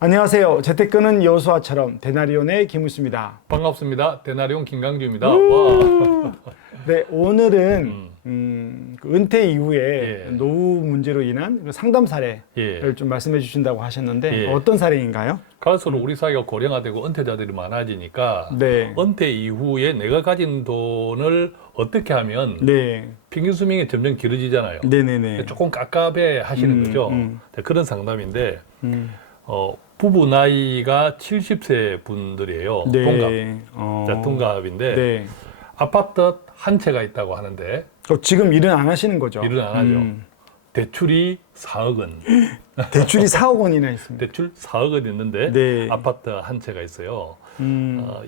안녕하세요. 재테크는 여수아처럼 데나리온의 김우수입니다. 반갑습니다. 데나리온 김강주입니다. 와. 네, 오늘은 그 은퇴 이후에 예. 노후 문제로 인한 그 상담 사례를 예. 좀 말씀해 주신다고 하셨는데 예. 어떤 사례인가요? 갈수록 우리 사회가 고령화되고 은퇴자들이 많아지니까 네. 은퇴 이후에 내가 가진 돈을 어떻게 하면 네. 평균 수명이 점점 길어지잖아요. 네네네. 조금 깝깝해 하시는 거죠. 그런 상담인데 부부 나이가 70세 분들이에요. 네. 동갑인데 네. 아파트 한 채가 있다고 하는데 지금 일은 안 하시는 거죠? 일을 안 하죠. 대출이 4억 원. 대출이 4억 원이나 있습니다. 대출 4억 원 있는데 네. 아파트 한 채가 있어요.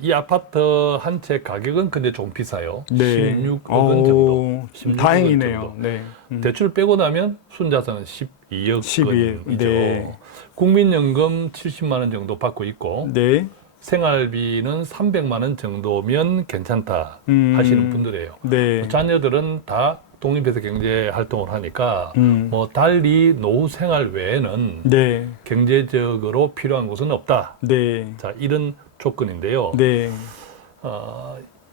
이 아파트 한 채 가격은 근데 좀 비싸요. 네. 16억 원 정도. 16억 다행이네요. 정도. 네. 대출 빼고 나면 순자산은 12억 12억. 원이죠. 네. 국민연금 70만 원 정도 받고 있고 네. 생활비는 300만 원 정도면 괜찮다 하시는 분들이에요. 네. 자녀들은 다 독립해서 경제 활동을 하니까 뭐 달리 노후 생활 외에는 네. 경제적으로 필요한 것은 없다. 네. 자, 이런 조건인데요. 네.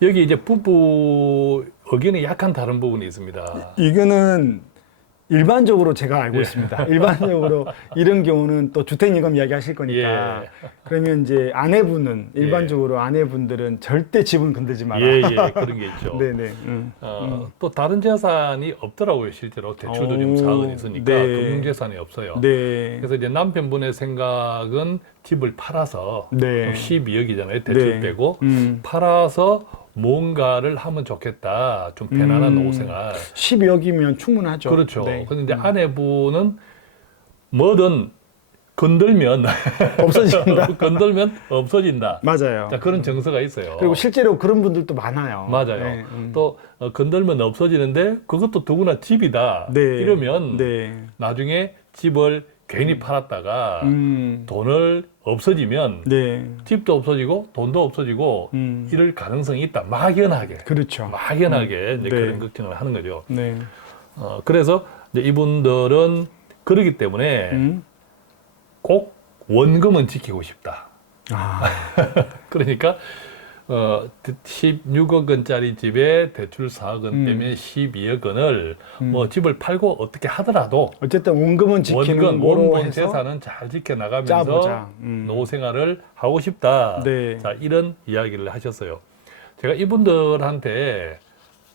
여기 이제 부부 의견이 약간 다른 부분이 있습니다. 이거는 일반적으로 제가 알고 예. 있습니다. 일반적으로 이런 경우는 또 주택임금 이야기 하실 거니까. 예. 그러면 이제 아내분은, 일반적으로 아내분들은 절대 집은 건들지 마라. 예, 그런 게 있죠. 네네. 또 다른 재산이 없더라고요, 실제로. 대출도 좀 오, 4억 있으니까 네. 금융재산이 없어요. 네. 그래서 이제 남편분의 생각은 집을 팔아서 네. 12억이잖아요. 대출 네. 빼고. 팔아서 뭔가를 하면 좋겠다. 좀 편안한 노후 생활. 12억이면 충분하죠. 그렇죠. 네. 그런데 아내분은 뭐든 건들면 없어진다. 건들면 없어진다. 맞아요. 자, 그런 정서가 있어요. 그리고 실제로 그런 분들도 많아요. 맞아요. 네. 또 건들면 없어지는데 그것도 더구나 집이다. 네. 이러면 네. 나중에 집을 괜히 팔았다가 음. 돈을 없어지면 네. 집도 없어지고 돈도 없어지고 이럴 가능성이 있다. 막연하게. 그렇죠. 막연하게 이제 네. 그런 걱정을 하는 거죠. 네. 그래서 이제 이분들은 그러기 때문에 꼭 원금은 지키고 싶다. 아. 그러니까 16억 원짜리 집에 대출 4억 원 빼면 12억 원을 뭐 집을 팔고 어떻게 하더라도 어쨌든 원금은 지키는 거로 원금 해서 재산은 잘 지켜나가면서 짜보자. 노후 생활을 하고 싶다. 네. 자, 이런 이야기를 하셨어요. 제가 이분들한테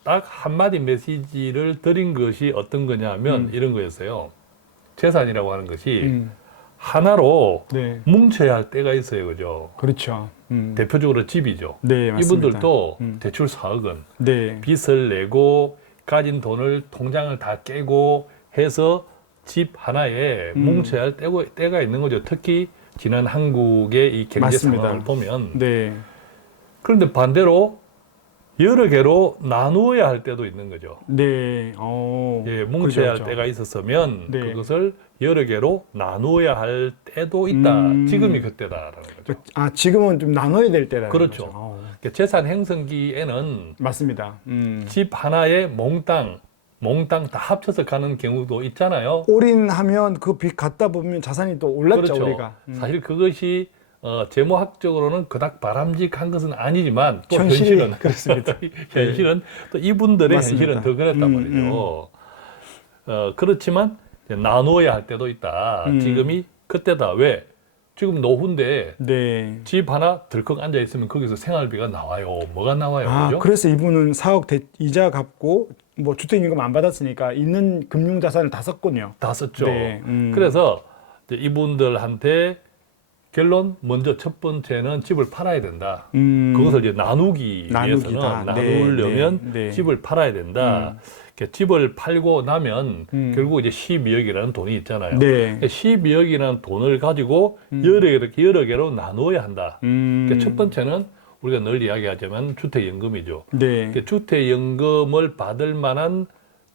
딱 한마디 메시지를 드린 것이 어떤 거냐면 이런 거였어요. 재산이라고 하는 것이 하나로 네. 뭉쳐야 할 때가 있어요. 그죠? 그렇죠. 대표적으로 집이죠. 네, 맞습니다. 이분들도 대출 4억 원, 네. 빚을 내고 가진 돈을 통장을 다 깨고 해서 집 하나에 뭉쳐야 할 때가 있는 거죠. 특히 지난 한국의 이 경제 맞습니다. 상황을 보면. 네. 그런데 반대로 여러 개로 나누어야 할 때도 있는 거죠. 네. 예, 뭉쳐야 그렇죠. 할 때가 있었으면 네. 그것을 여러 개로 나누어야 할 때도 있다. 지금이 그때다라는 거죠. 아, 지금은 좀 나눠야 될 때라는 그렇죠. 거죠. 그러니까 재산 형성기에는 맞습니다. 집 하나에 몽땅 다 합쳐서 가는 경우도 있잖아요. 올인하면 그 빚 갖다 보면 자산이 또 올랐죠, 그렇죠. 우리가. 사실 그것이 재무학적으로는 그닥 바람직한 것은 아니지만 또 현실이 현실은 그렇습니다. 현실은 또 이분들의 맞습니다. 현실은 더 그랬단 말이죠. 그렇지만 이제 나누어야 할 때도 있다. 지금이 그때다. 왜? 지금 노후인데 네. 집 하나 덜컥 앉아 있으면 거기서 생활비가 나와요. 뭐가 나와요? 아, 그죠? 그래서 이분은 4억 이자 갚고 뭐 주택임금 안 받았으니까 있는 금융자산을 다 썼군요. 다 썼죠. 네, 그래서 이제 이분들한테 결론 먼저 첫 번째는 집을 팔아야 된다. 그것을 이제 나누기 위해서는 나누기다. 나누려면 네. 집을 팔아야 된다. 그러니까 집을 팔고 나면 결국 이제 12억이라는 돈이 있잖아요. 네. 12억이라는 돈을 가지고 여러 개로 나누어야 한다. 그러니까 첫 번째는 우리가 늘 이야기하자면 주택연금이죠. 네. 그러니까 주택연금을 받을 만한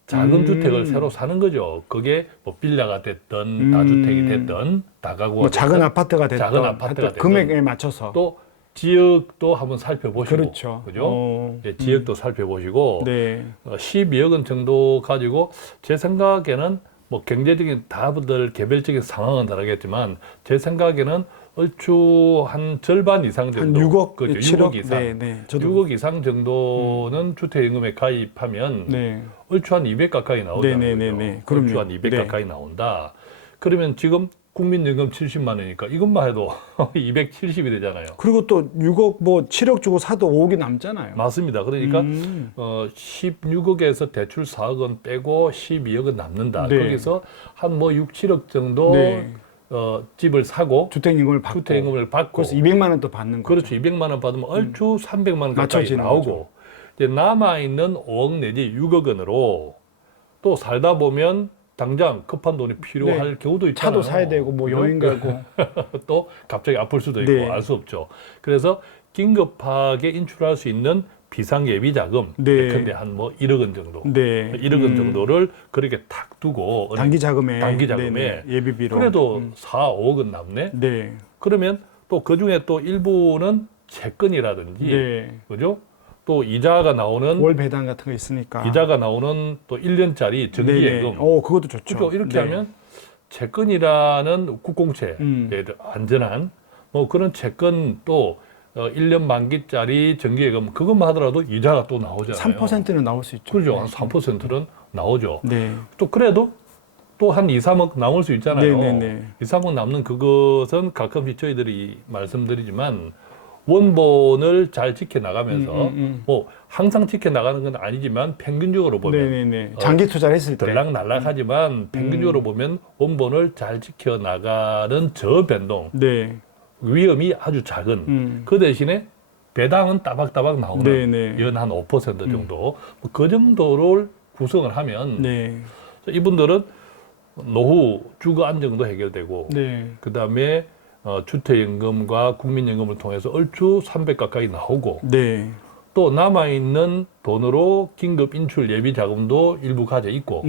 작은 주택을 새로 사는 거죠. 그게 뭐 빌라가 됐든 다주택이 됐든 다가구가 뭐 작은 됐든 아파트가 됐든 작은 아파트가 하여튼 됐든 금액에 맞춰서 또 지역도 한번 살펴보시고 그렇죠. 그죠? 예, 지역도 살펴보시고 네. 12억 원 정도 가지고 제 생각에는 뭐 경제적인 다들 개별적인 상황은 다르겠지만 제 생각에는 얼추 한 절반 이상 정도, 한 6억, 그렇죠. 7억 6억 이상, 네, 네. 저도 6억 이상 정도는 주택임금에 가입하면 네. 얼추 한 200 가까이 나오잖아요. 네, 네, 네, 그죠? 네. 그럼요. 얼추 한 200 네. 가까이 나온다. 그러면 지금 국민연금 70만 원이니까 이것만 해도 270이 되잖아요. 그리고 또 6억 뭐 7억 주고 사도 5억이 남잖아요. 맞습니다. 그러니까 16억에서 대출 4억 원 빼고 12억은 남는다. 네. 거기서 한 뭐 6, 7억 정도 네. 집을 사고 주택임금을 받고 주택임금을 받고 그래서 200만 원 또 받는 거죠. 그렇죠. 200만 원 받으면 얼추 300만 원 가까이 맞춰지는 나오고 거죠. 이제 남아 있는 5억 내지 6억 원으로 또 살다 보면 당장 급한 돈이 필요할 경우도 있잖아요. 차도 사야 되고 뭐 그죠? 여행 가고 또 갑자기 아플 수도 있고 네. 알 수 없죠. 그래서 긴급하게 인출할 수 있는 비상예비 자금 네. 예컨대 한 뭐 1억 원 정도, 네. 1억 원 정도를 그렇게 탁 두고 단기 자금에 단기 자금에 네네. 예비비로 그래도 4, 5억 원 남네. 네. 그러면 또 그 중에 또 일부는 채권이라든지 네. 그죠? 또 이자가 나오는 월 배당 같은 거 있으니까 이자가 나오는 또 1년짜리 정기예금. 그것도 좋죠. 그죠? 이렇게 네. 하면 채권이라는 국공채, 안전한 뭐 그런 채권 또 1년 만기짜리 정기예금 그것만 하더라도 이자가 또 나오잖아요. 3%는 나올 수 있죠. 그렇죠. 한 3%는 나오죠. 네. 또 그래도 또 한 2, 3억 나올 수 있잖아요. 네네네. 2, 3억 남는 그것은 가끔씩 저희들이 말씀드리지만 원본을 잘 지켜나가면서 뭐 항상 지켜나가는 건 아니지만 평균적으로 보면 네네네. 장기 투자를 했을 때 들락날락하지만 평균적으로 보면 원본을 잘 지켜나가는 저변동 네. 위험이 아주 작은 그 대신에 배당은 따박따박 나오는 네네. 연 한 5% 정도 뭐그 정도를 구성을 하면 네. 이분들은 노후 주거 안정도 해결되고 네. 그다음에 주택연금과 국민연금을 통해서 얼추 300 가까이 나오고 네. 또 남아있는 돈으로 긴급 인출 예비 자금도 일부 가져 있고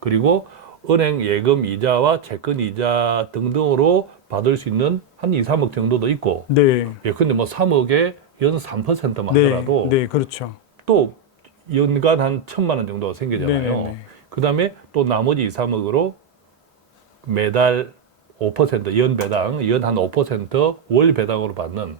그리고 은행 예금 이자와 채권 이자 등등으로 받을 수 있는 한 2, 3억 정도도 있고 네. 예, 근데 뭐 3억에 연 3%만 네. 하더라도 네, 그렇죠. 또 연간 한 1,000만 원 정도가 생기잖아요. 네네네. 그다음에 또 나머지 2, 3억으로 매달 5% 연 배당, 연 한 5% 배당으로 받는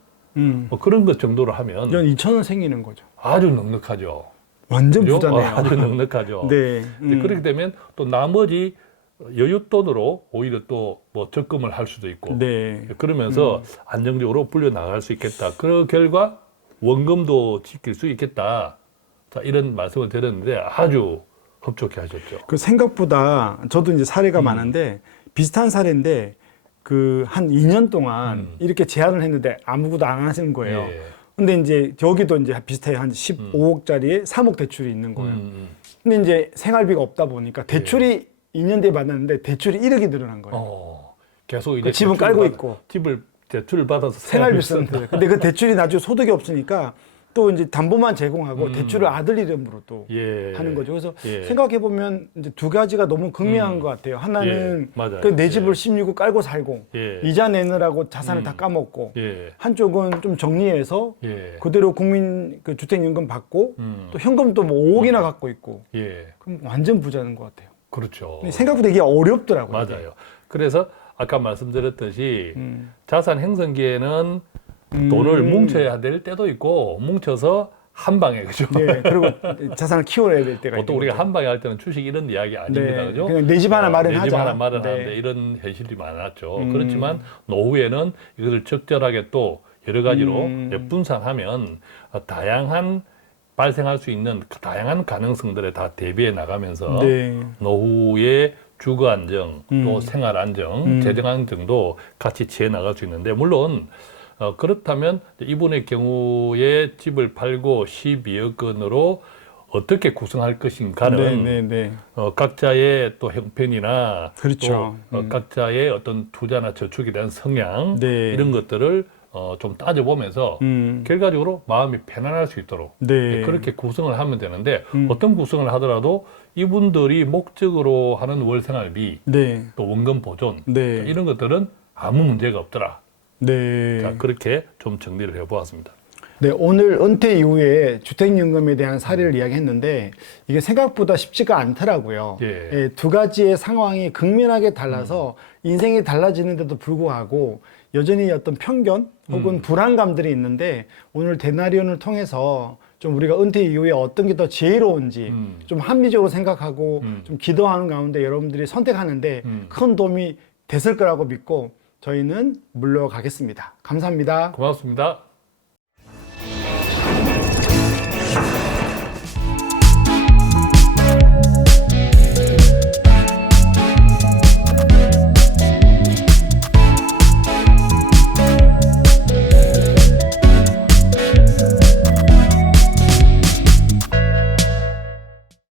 뭐 그런 것 정도로 하면 연 2,000원 생기는 거죠. 아주 넉넉하죠. 완전 그죠? 부자네요. 아주 넉넉하죠. 네. 근데 그렇게 되면 또 나머지 여윳돈으로 오히려 또 뭐 적금을 할 수도 있고 네. 그러면서 안정적으로 불려 나갈 수 있겠다. 그 결과 원금도 지킬 수 있겠다. 자, 이런 말씀을 드렸는데 아주 흡족해 하셨죠. 그 생각보다 저도 이제 사례가 많은데 비슷한 사례인데 그 한 2년 동안 이렇게 제안을 했는데 아무것도 안 하시는 거예요. 예. 근데 이제 여기도 이제 비슷해요. 한 15억짜리에 3억 대출이 있는 거예요. 근데 이제 생활비가 없다 보니까 대출이 2년 뒤에 받았는데 대출이 1억이 늘어난 거예요. 계속 이제 집은 대출을 깔고 받아- 있고 집을 대출을 받아서 생활비 쓰는데 근데 그 대출이 나중에 소득이 없으니까 또 이제 담보만 제공하고 대출을 아들 이름으로 또 예. 하는 거죠. 그래서 예. 생각해 보면 이제 두 가지가 너무 극명한 것 같아요. 하나는 예, 맞아요. 그 내 예. 집을 16억 깔고 살고 예. 이자 내느라고 자산을 다 까먹고 예. 한쪽은 좀 정리해서 예. 그대로 국민 그 주택연금 받고 또 현금도 뭐 5억이나 갖고 있고 예. 그럼 완전 부자는 것 같아요. 그렇죠. 근데 생각보다 이게 어렵더라고요. 이게. 맞아요. 그래서 아까 말씀드렸듯이 자산 형성기에는 돈을 뭉쳐야 될 때도 있고 뭉쳐서 한 방에 그죠? 네, 그리고 자산을 키워내야 될 때가 보통 있는 우리가 거죠. 한 방에 할 때는 주식 이런 이야기 아닙니다. 네, 그죠? 그냥 내 집 하나 마련하자. 내 집 하나 마련하는데 네. 이런 현실이 많았죠. 그렇지만 노후에는 이것을 적절하게 또 여러 가지로 이제 분산하면 다양한 발생할 수 있는 다양한 가능성들에 다 대비해 나가면서 네. 노후의 주거 안정, 또 생활 안정, 재정 안정도 같이 취해 나갈 수 있는데 물론 그렇다면 이분의 경우에 집을 팔고 12억 원으로 어떻게 구성할 것인가는 네, 네, 네. 각자의 또 형편이나 그렇죠. 또 각자의 어떤 투자나 저축에 대한 성향 네. 이런 것들을 좀 따져보면서 결과적으로 마음이 편안할 수 있도록 네. 그렇게 구성을 하면 되는데 어떤 구성을 하더라도 이분들이 목적으로 하는 월생활비 네. 또 원금 보존 네. 이런 것들은 아무 문제가 없더라. 네. 자, 그렇게 좀 정리를 해보았습니다. 네, 오늘 은퇴 이후에 주택연금에 대한 사례를 이야기했는데 이게 생각보다 쉽지가 않더라고요. 예. 예, 두 가지의 상황이 극명하게 달라서 인생이 달라지는데도 불구하고 여전히 어떤 편견 혹은 불안감들이 있는데 오늘 데나리온을 통해서 좀 우리가 은퇴 이후에 어떤 게 더 지혜로운지 좀 합리적으로 생각하고 좀 기도하는 가운데 여러분들이 선택하는데 큰 도움이 됐을 거라고 믿고 저희는 물러가겠습니다. 감사합니다. 고맙습니다.